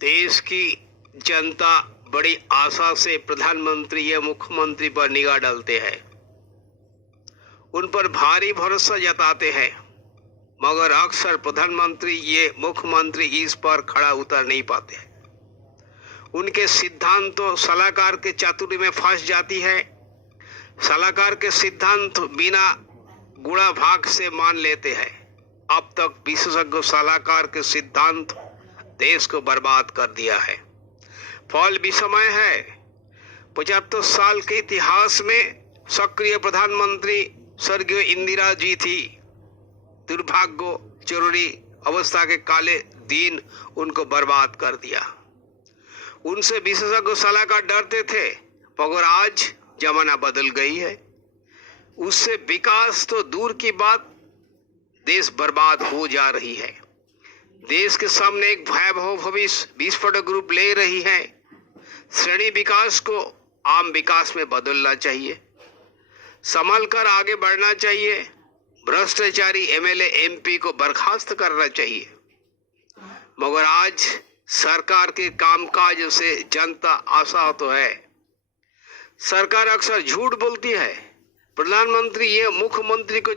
देश की जनता बड़ी आशा से प्रधानमंत्री या मुख्यमंत्री पर निगाह डालते हैं, उन पर भारी भरोसा जताते हैं, मगर अक्सर प्रधानमंत्री ये मुख्यमंत्री इस पर खड़ा उतर नहीं पाते हैं। उनके सिद्धांत तो सलाहकार के चातुर्य में फंस जाती है। सलाहकार के सिद्धांत बिना गुणा भाग से मान लेते हैं। अब तक विशेषज्ञ सलाहकार के सिद्धांत देश को बर्बाद कर दिया है। फल विषमय है। 75 साल के इतिहास में सक्रिय प्रधानमंत्री स्वर्गीय इंदिरा जी थी। दुर्भाग्य जरूरी अवस्था के काले दिन उनको बर्बाद कर दिया। उनसे विशेषज्ञ सलाहकार डरते थे, मगर आज जमाना बदल गई है। उससे विकास तो दूर की बात, देश बर्बाद हो जा रही है। देश के सामने एक भयावह भविष्य विस्फोटक रूप ले रही है। श्रेणी विकास को आम विकास में बदलना चाहिए। संभल कर आगे बढ़ना चाहिए। भ्रष्टाचारी एमएलए एमपी को बर्खास्त करना चाहिए। मगर आज सरकार के कामकाज से जनता आशा तो है। सरकार अक्सर झूठ बोलती है। प्रधानमंत्री ये मुख्यमंत्री को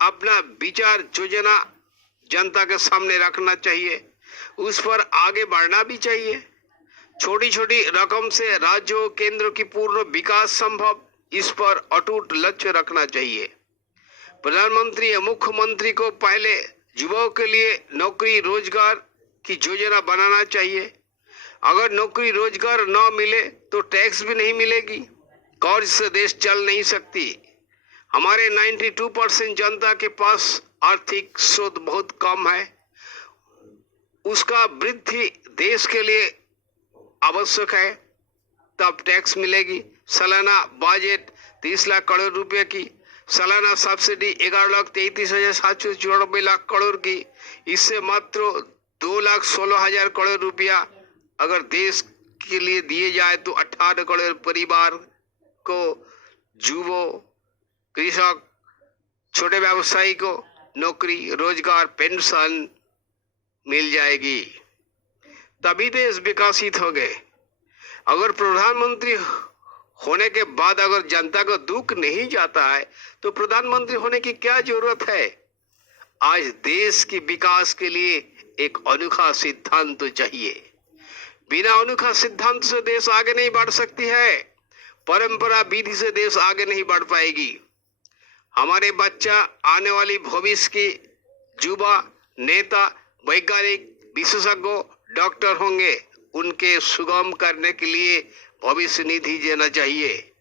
अपना विचार योजना जनता के सामने रखना चाहिए। उस पर आगे बढ़ना भी चाहिए। छोटी छोटी रकम से राज्यों केंद्र की पूर्ण विकास संभव, इस पर अटूट लक्ष्य रखना चाहिए। प्रधानमंत्री या मुख्यमंत्री को पहले युवाओं के लिए नौकरी रोजगार की योजना बनाना चाहिए। अगर नौकरी रोजगार न मिले तो टैक्स भी नहीं मिलेगी। कर्ज से देश चल नहीं सकती। हमारे 92% जनता के पास आर्थिक स्रोत बहुत कम है। उसका वृद्धि देश के लिए आवश्यक है, तब टैक्स मिलेगी। सालाना बजट 30 लाख करोड़ रुपए की, सालाना सब्सिडी 11,33,794 लाख करोड़ की। इससे मात्र 2,16,000 करोड़ रुपया अगर देश के लिए दिए जाए तो 18 करोड़ परिवार को, युवाओं, कृषक, छोटे व्यवसायी को नौकरी रोजगार पेंशन मिल जाएगी। तभी देश विकसित हो गए। अगर प्रधानमंत्री होने के बाद अगर जनता को दुख नहीं जाता है तो प्रधानमंत्री होने की क्या जरूरत है। आज देश के विकास के लिए एक अनोखा सिद्धांत तो चाहिए। बिना अनोखा सिद्धांत से देश आगे नहीं बढ़ सकती है। परंपरा विधि से देश आगे नहीं बढ़ पाएगी। हमारे बच्चा आने वाली भविष्य की युवा नेता, वैज्ञानिक, विशेषज्ञ, डॉक्टर होंगे। उनके सुगम करने के लिए भविष्य निधि देना चाहिए।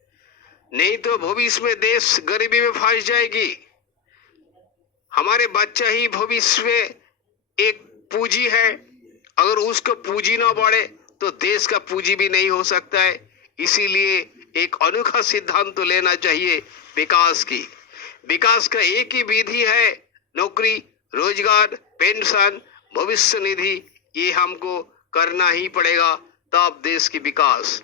नहीं तो भविष्य में देश गरीबी में फंस जाएगी। हमारे बच्चा ही भविष्य में एक पूंजी है। अगर उसको पूंजी ना बढ़े तो देश का पूंजी भी नहीं हो सकता है। इसीलिए एक अनोखा सिद्धांत तो लेना चाहिए विकास की। विकास का एक ही विधि है, नौकरी रोजगार पेंशन भविष्य निधि। ये हमको करना ही पड़ेगा, तब देश की विकास।